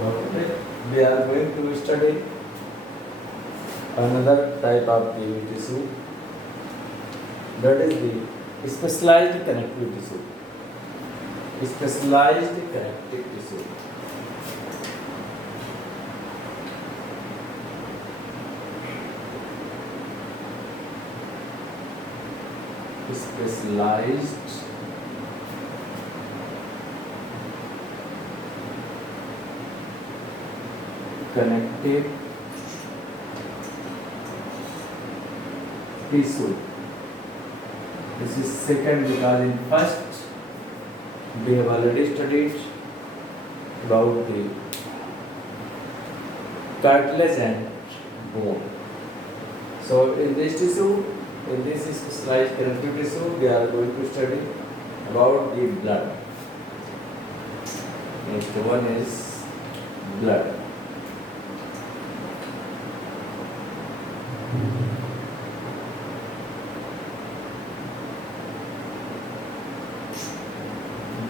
Okay. We are going to study another type of the tissue, that is the specialized connective tissue. Specialized connective tissue. Specialized connective tissue. This is second because in first we have already studied about the cartilage and bone. So in this tissue, in this specialized connective tissue, we are going to study about the blood. Next one is blood.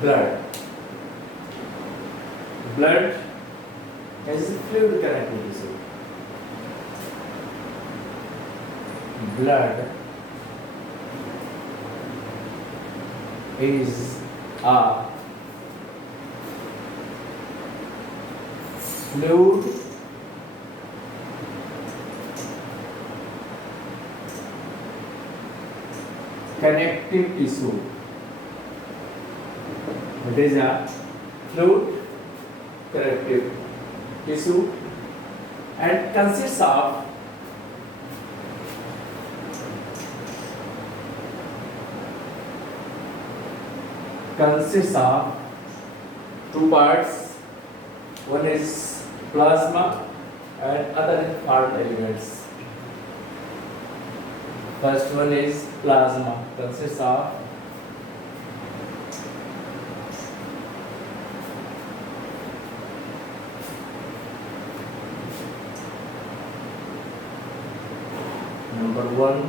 Blood. Blood is a fluid connective tissue. Blood is a fluid connective tissue. It is a fluid connective tissue and consists of two parts. One is plasma and other is part elements. First one is plasma, consists of number one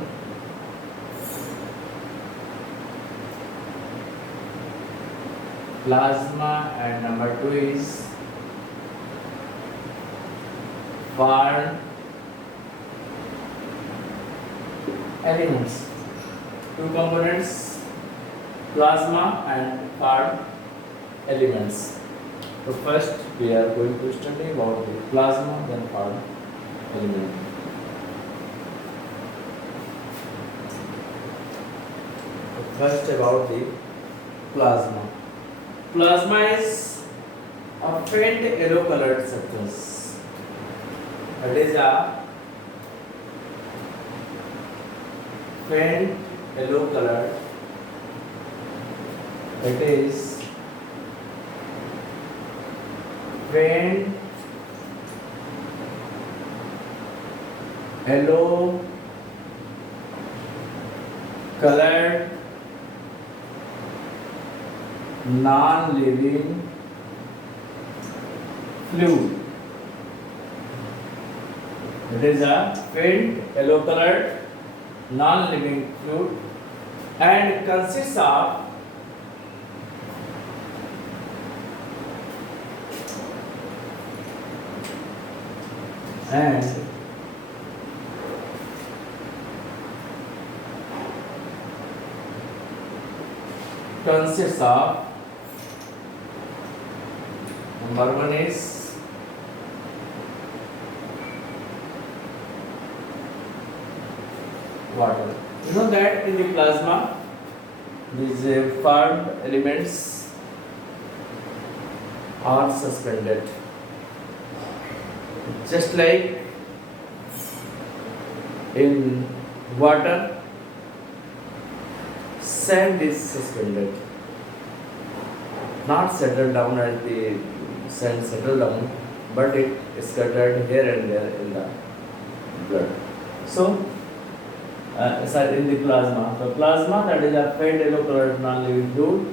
plasma and number two is part elements. Two components, plasma and part elements. So first we are going to study about the plasma, then part element. First about the plasma. Plasma is a faint yellow colored substance. It is a faint yellow colored. It is faint yellow colored non-living fluid. It is a faint yellow colored non-living fluid and consists of number one is water. You know that in the plasma these formed elements are suspended, just like in water sand is suspended, not settled down as the sand settled down, but it is scattered here and there in the blood. So, in the plasma. The plasma, that is a faint yellow colored non-living fluid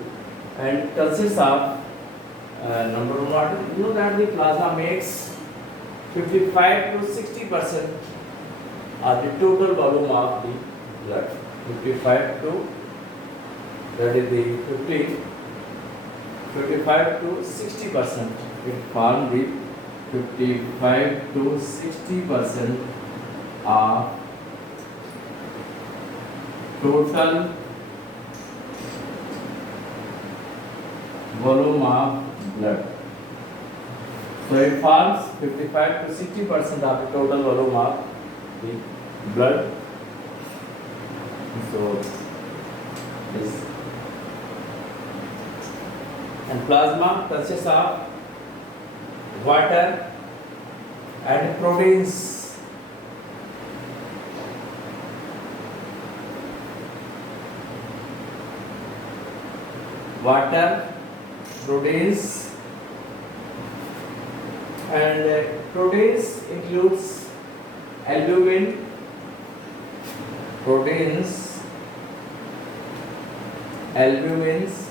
and consists of number one water. You know that the plasma makes 55 to 60% of the total volume of the blood. 55 to, that is the 55 to 60% it form the 55 to 60% of total volume of blood. So it forms 55 to 60% of the total volume of the blood. So this and plasma consists of water and proteins. Water, proteins, and proteins includes albumin, proteins, albumins,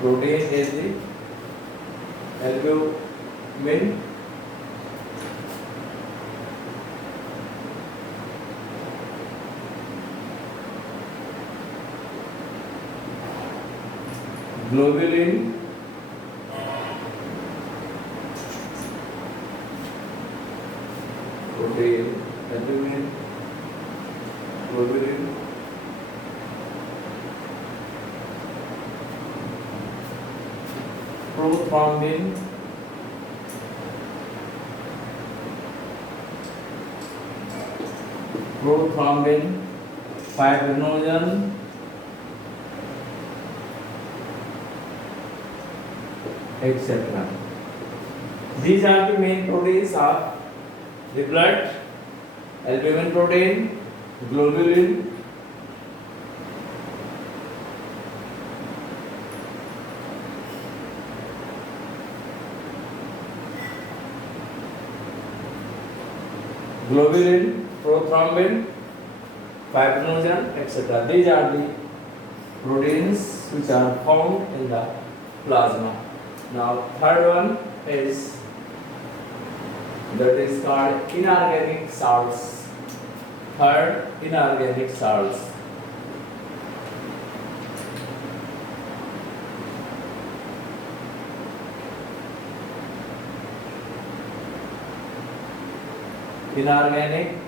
protein is the albumin, globulin, protein, albumin, globulin, prothrombin, fibrinogen, etc. These are the main proteins of the blood: albumin protein, globulin, prothrombin, fibrinogen, etc. These are the proteins which are found in the plasma. Now, third one is that is called inorganic salts. Third, inorganic salts. Inorganic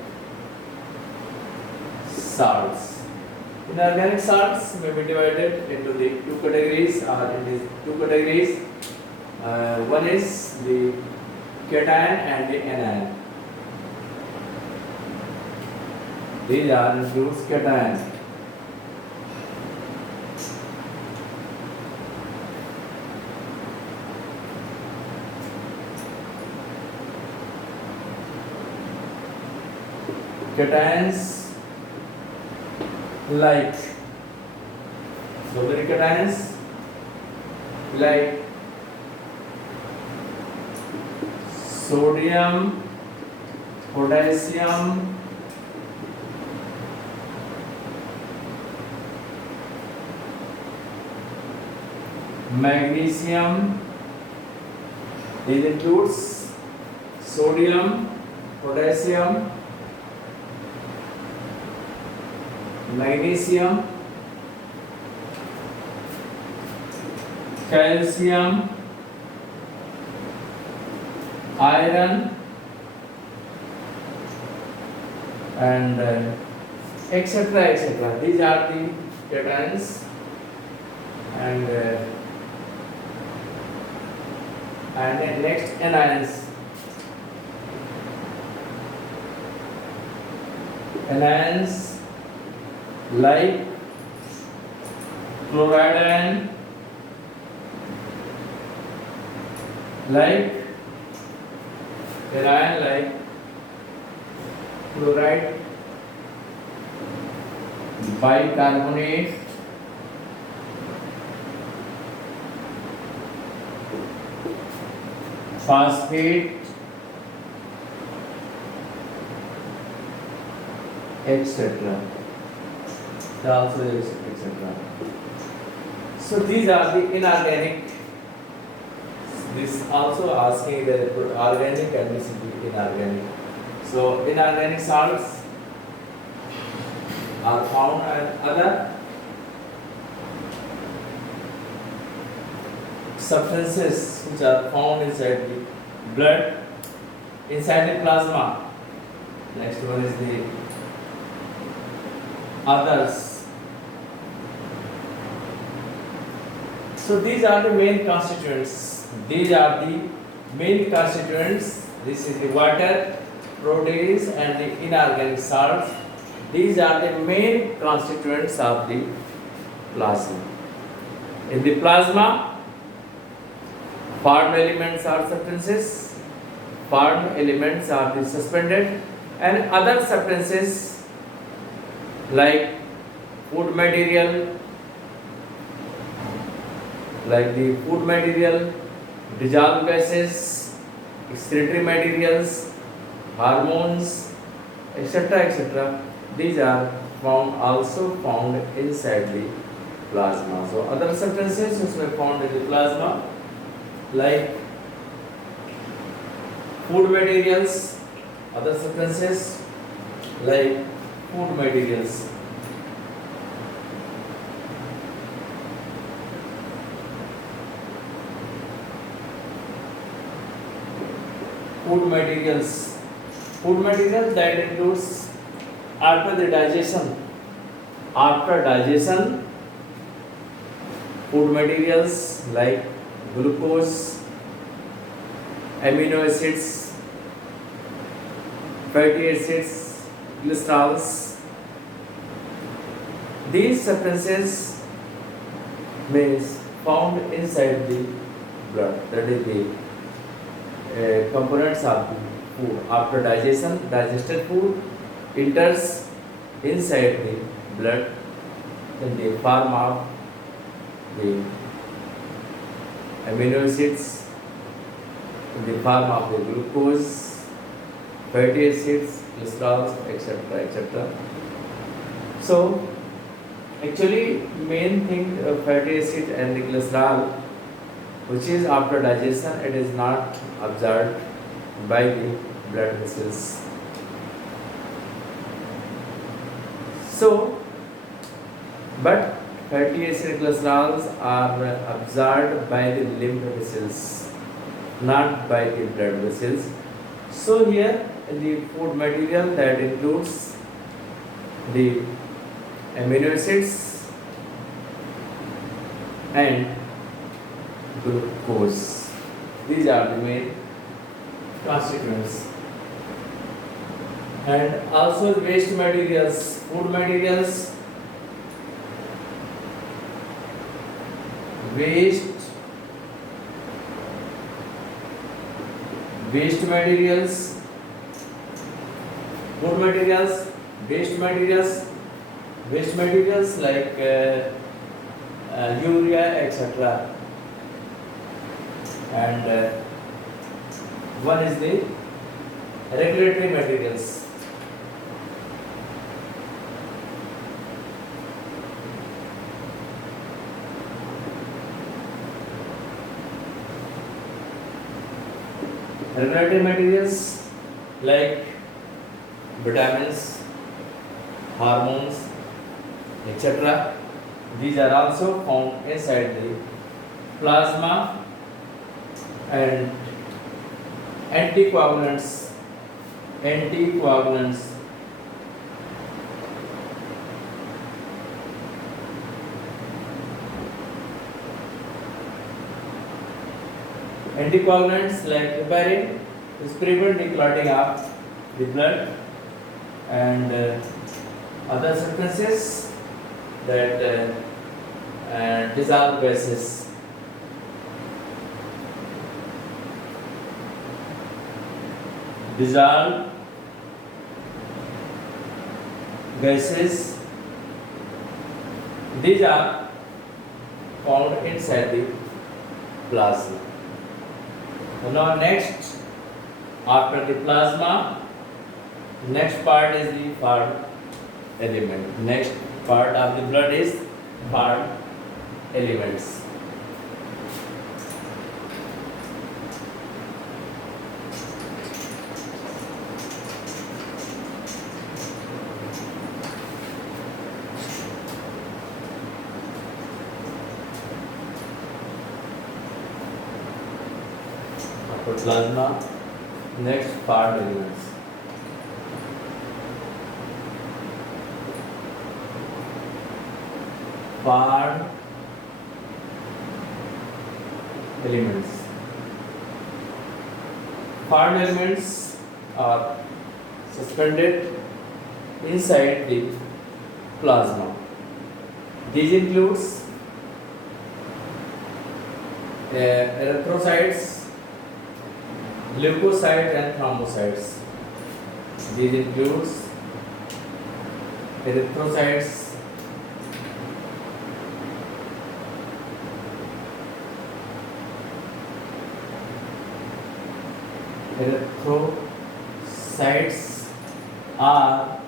salts. Inorganic salts may be divided into the two categories, one is the cation and the anion. These are includes cation. Cations like cations like sodium, potassium, magnesium. It includes sodium, potassium, magnesium, calcium, iron, and etc. These are the cations, and then next anions. Anions like chloride ion, like anion like chloride, bicarbonate, phosphate, etc. Also etc. So these are the inorganic. This also asking whether organic and inorganic. So inorganic salts are found and other substances which are found inside the blood, inside the plasma. Next one is the others. So these are the main constituents. These are the main constituents. This is the water, proteins, and the inorganic salts. These are the main constituents of the plasma. In the plasma, formed elements are substances, formed elements are the suspended, and other substances like food material, dissolved gases, excretory materials, hormones, etc., etc. These are also found inside the plasma. So other substances which were found in the plasma like food materials, other substances like food materials. Food materials that includes after digestion, food materials like glucose, amino acids, fatty acids, glycerols. These substances may found inside the blood. That is the components of the food. After digestion, digested food enters inside the blood in the form of the amino acids, in the form of the glucose, fatty acids, glycerols, etc., etc. So, actually, main thing fatty acid and the glycerol, which is after digestion, it is not absorbed by the blood vessels. So, but fatty acid glycerols are absorbed by the lymph vessels, not by the blood vessels. So here the food material that includes the amino acids and glucose. These are the main constituents. And also waste materials, food materials, waste materials, food materials, waste materials like urea, etc. And one is the regulatory materials. Regulatory materials like vitamins, hormones, etc. These are also found inside the plasma. And anticoagulants, anticoagulants like heparin is prevent the clotting of the blood, and other substances that dissolve gases. Dissolved gases, these are found inside the plasma. Now next, after the plasma, next part is the formed element. Next part of the blood is formed elements. plasma. Next, part elements. Part elements. Part elements are suspended inside the plasma. These includes erythrocytes, leukocytes and thrombocytes. These includes erythrocytes, erythrocytes are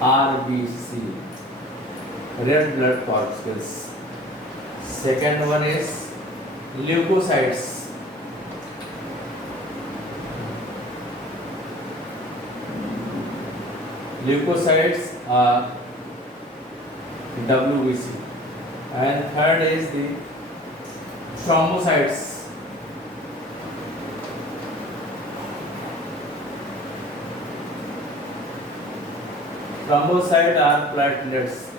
RBC, red blood corpuscles. Second one is leukocytes. Leukocytes are WBC. And third is the thrombocytes. Thrombocytes are platelets.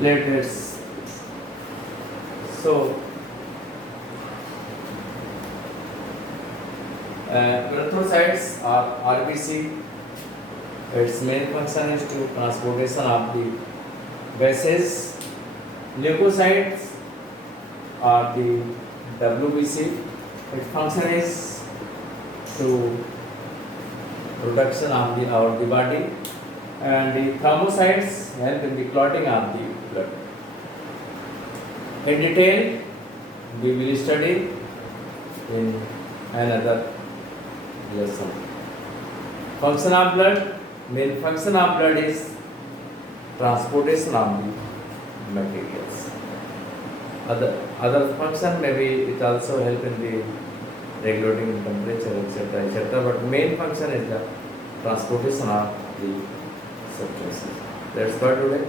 Platelets. So, erythrocytes are RBC. Its main function is to transportation of the gases. Leukocytes are the WBC. Its function is to production of the body, and the thrombocytes help in the clotting of the blood. In detail, we will study in another lesson. Function of blood. Main function of blood is transportation of the materials. Other function, maybe it also help in the regulating temperature, etc., etc. But main function is the transportation of the substances. That's for today.